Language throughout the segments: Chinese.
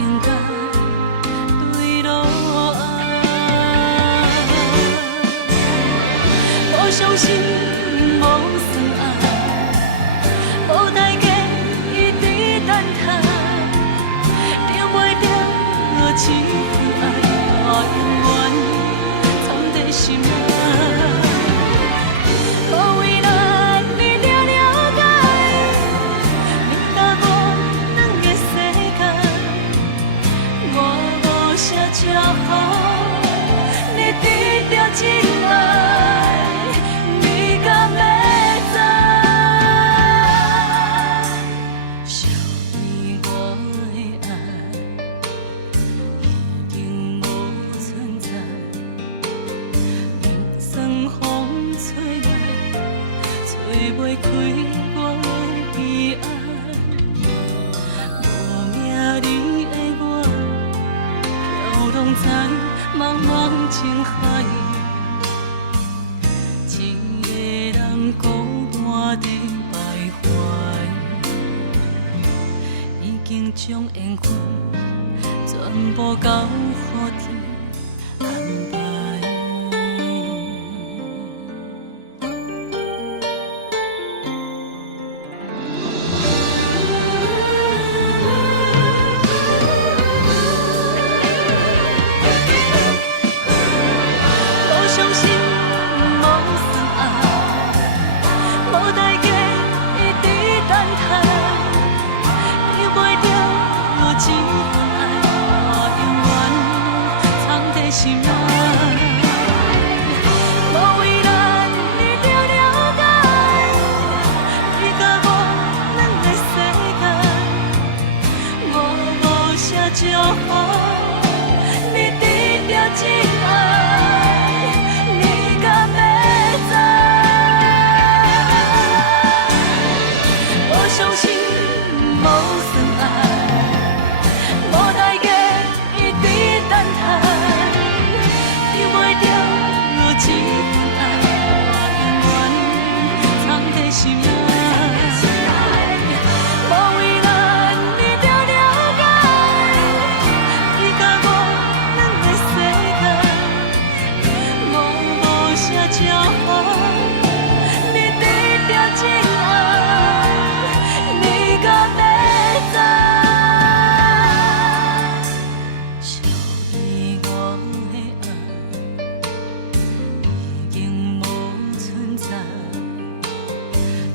应该对落爱。无相信，无算爱，无代价一直等待，留袂住一份爱，我永远藏在心内。无为难你了了解，你甲我两个世界，我无啥这好，你得到真爱。袂开我的悲哀，无名你的我，飘浪在茫茫情海，一个人孤单地徘徊，已经将缘分全部交予天安排。心内，无为难你了了解，你甲我两个世界，我无啥祝福，你得到真爱，你敢要知？我相信无算爱，无代价一直等待。一份爱，我永远藏在心内。无为难你了了解，你甲我两个世界，我无啥祝福，你得到真爱，你敢要知？属于我的爱。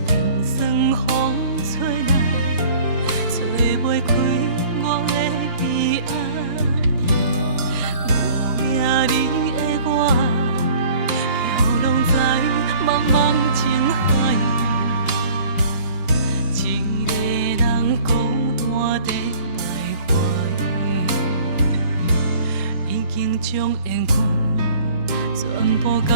就算风吹来，吹袂开我的悲哀。无名你的我，飘浪在茫茫情海，一个人孤单地徘徊，已经将缘分全部交。